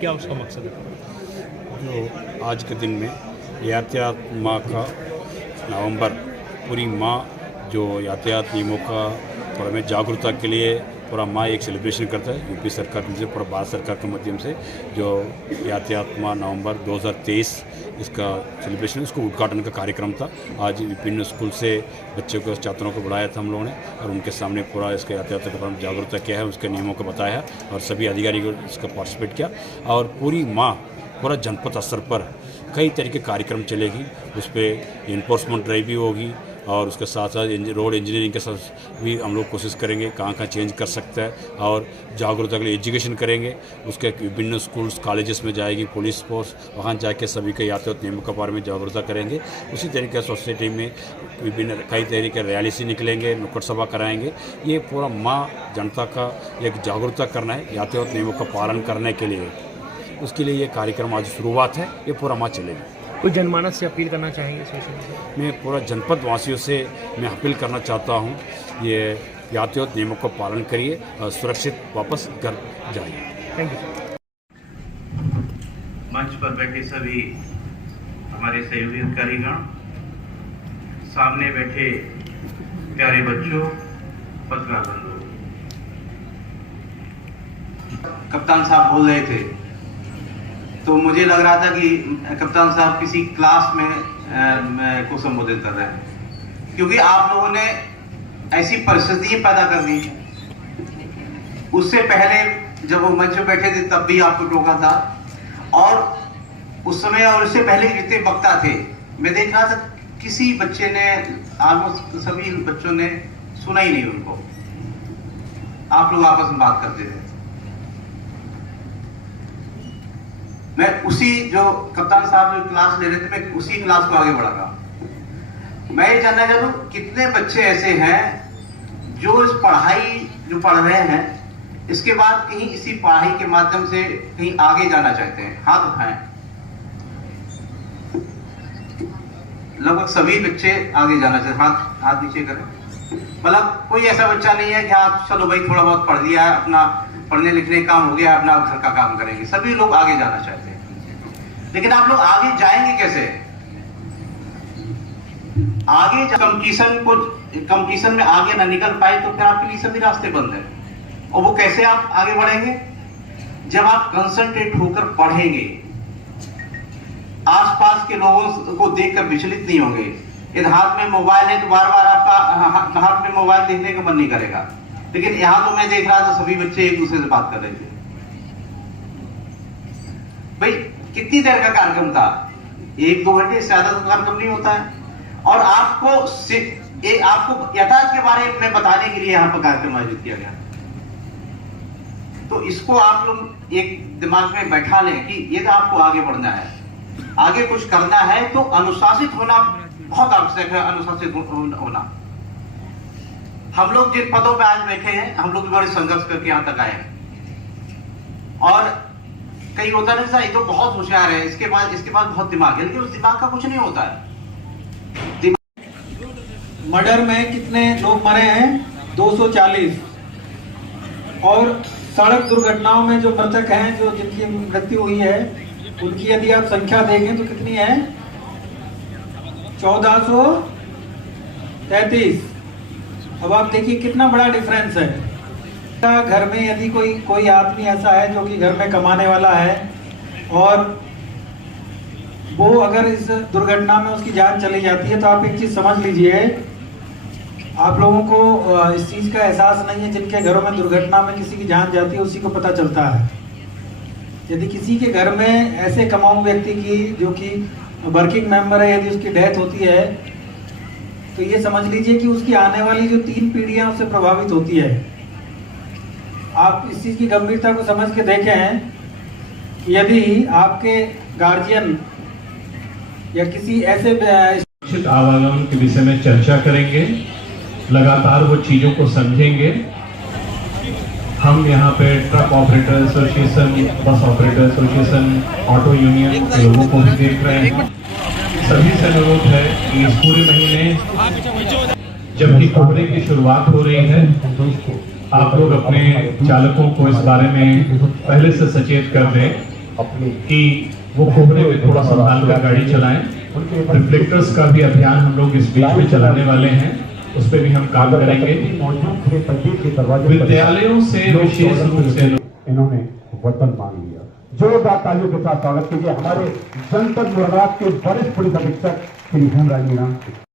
क्या उसका मकसद है? जो आज के दिन में यातायात माह का नवंबर पूरी माह जो यातायात नियमों का पूरा में जागरूकता के लिए पूरा माह एक सेलिब्रेशन करता है। यूपी सरकार से पूरा भारत सरकार के माध्यम से जो यातायात माह नवंबर 2023 इसका सेलिब्रेशन, उसको उद्घाटन का कार्यक्रम था। आज विभिन्न स्कूल से बच्चों को, छात्रों को बुलाया था हम लोगों ने और उनके सामने पूरा इसका यातायात के बारे में जागरूकता किया है, उसके नियमों को बताया और सभी अधिकारी को इसका पार्टिसिपेट किया। और पूरी माह पूरा जनपद स्तर पर कई तरह के कार्यक्रम चलेगी। उस पर इन्फोर्समेंट ड्राइव भी होगी और उसके साथ साथ रोड इंजीनियरिंग के साथ भी हम लोग कोशिश करेंगे कहाँ कहाँ चेंज कर सकता है और जागरूकता के लिए एजुकेशन करेंगे। उसके विभिन्न स्कूल्स कॉलेजेस में जाएगी पुलिस फोर्स, वहाँ जाके सभी के यातायात नियमों के बारे में जागरूकता करेंगे। उसी तरीके सोसाइटी में विभिन्न कई तरह के रैली से निकलेंगे, नुक्कड़ सभा कराएंगे। ये पूरा माह जनता का एक जागरूकता करना है यातायात नियमों का पालन करने के लिए। उसके लिए ये कार्यक्रम आज शुरुआत है, ये पूरा माह चलेगा। कोई जनमानस से अपील करना चाहेंगे सोशल? मैं पूरा जनपद वासियों से मैं अपील करना चाहता हूँ, ये यातायात नियमों का पालन करिए और सुरक्षित वापस घर जाइए। Thank you. मंच पर बैठे सभी हमारे सहयोगी अधिकारीगण, सामने बैठे प्यारे बच्चों, पत्रकार बंधु, कप्तान साहब बोल रहे थे तो मुझे लग रहा था कि कप्तान साहब किसी क्लास में को संबोधित कर रहे हैं, क्योंकि आप लोगों ने ऐसी परिस्थितियां पैदा कर दी। उससे पहले जब वो मंच पे बैठे थे तब भी आपको टोका था और उस समय और उससे पहले जितने वक्ता थे मैं देख रहा था किसी बच्चे ने, ऑलमोस्ट सभी बच्चों ने सुना ही नहीं उनको। आप लोग आपस में बात करते थे। मैं उसी जो कप्तान साहब जो क्लास ले रहे थे मैं उसी क्लास को आगे बढ़ाऊंगा। मैं ये जानना चाहता हूं कितने बच्चे ऐसे हैं जो इस पढ़ाई जो पढ़ रहे हैं इसके बाद कहीं इसी पढ़ाई के माध्यम से कहीं आगे जाना चाहते हैं? हाथ उठाएं। लगभग सभी बच्चे आगे जाना चाहते हैं। हाथ नीचे करें। मतलब कोई ऐसा बच्चा नहीं है कि हाँ चलो भाई थोड़ा बहुत पढ़ लिया है, अपना पढ़ने लिखने का काम हो गया, अपना घर का काम करेंगे। सभी लोग आगे जाना चाहते हैं, लेकिन आप लोग आगे जाएंगे कैसे? आगे कंपटीशन में आगे ना निकल पाए तो फिर आपके लिए सभी रास्ते बंद है। और वो कैसे आप आगे बढ़ेंगे? जब आप कंसंट्रेट होकर पढ़ेंगे, आसपास के लोगों को देखकर विचलित नहीं होंगे। यदि हाथ में मोबाइल है तो बार बार आपका हाथ में मोबाइल देखने का मन नहीं करेगा। लेकिन यहां तो मैं देख रहा था सभी बच्चे एक दूसरे से बात कर रहे थे। भाई कितनी देर का कार्यक्रम था? 1-2 घंटे से ज्यादा तो कार्यक्रम नहीं होता है। और आपको यातायात के बारे में बताने के लिए यहाँ पर कार्यक्रम आयोजित किया गया। तो इसको आप लोग एक दिमाग में बैठा लें कि ये तो आपको आगे बढ़ना है, आगे कुछ करना है तो अनुशासित होना बहुत आवश्यक है। अनुशासित होना। हम लोग जिन पदों पे आज बैठे हैं, हम लोग बड़े संघर्ष करके यहां तक आए हैं। और कई होता नहीं सर ये तो बहुत होशियार है, इसके पास बहुत दिमाग है, लेकिन उस दिमाग का कुछ नहीं होता है। मर्डर में कितने लोग मरे हैं? 240। और सड़क दुर्घटनाओं में जो मृतक हैं, जो जिनकी मृत्यु हुई है, उनकी यदि आप संख्या देखें तो कितनी है? 1433। अब आप देखिए कितना बड़ा डिफरेंस है। घर में यदि कोई आदमी ऐसा है जो कि घर में कमाने वाला है और वो अगर इस दुर्घटना में उसकी जान चली जाती है, तो आप एक चीज समझ लीजिए, आप लोगों को इस चीज का एहसास नहीं है। जिनके घरों में दुर्घटना में किसी की जान जाती है उसी को पता चलता है। यदि किसी के घर में ऐसे कमाऊ व्यक्ति की जो कि वर्किंग मेंबर है, यदि उसकी डेथ होती है तो ये समझ लीजिए कि उसकी आने वाली जो 3 पीढ़ियां उससे प्रभावित होती है। आप इस चीज की गंभीरता को समझ के देखें हैं कि यदि आपके गार्जियन या किसी ऐसे सुरक्षित आवागमन के विषय में चर्चा करेंगे, लगातार वो चीजों को समझेंगे। हम यहाँ पे truck operator association, bus operator association, auto union के लोगों को भी देख रहे हैं। सभी से अनुरोध है कि इस पूरे महीने जब भी कोहरे की शुरुआत हो रही है, आप लोग अपने चालकों को इस बारे में पहले से सचेत कर दें अपनी कि वो कोहरे में थोड़ा संभाल कर गाड़ी चलाएं। रिफ्लेक्टर्स का भी अभियान हम लोग इस बीच में चलाने वाले हैं, उस पर भी हम काम करेंगे। मौजूद थे तस्वीर के दरवाजे विद्यालयों से विशेष रूप से इन्होंने वतन मांग लिया। जोरदार तालियों के साथ स्वागत कीजिए हमारे जनपद मुरादाबाद के वरिष्ठ पुलिस अधीक्षक श्री हेमराज मीणा।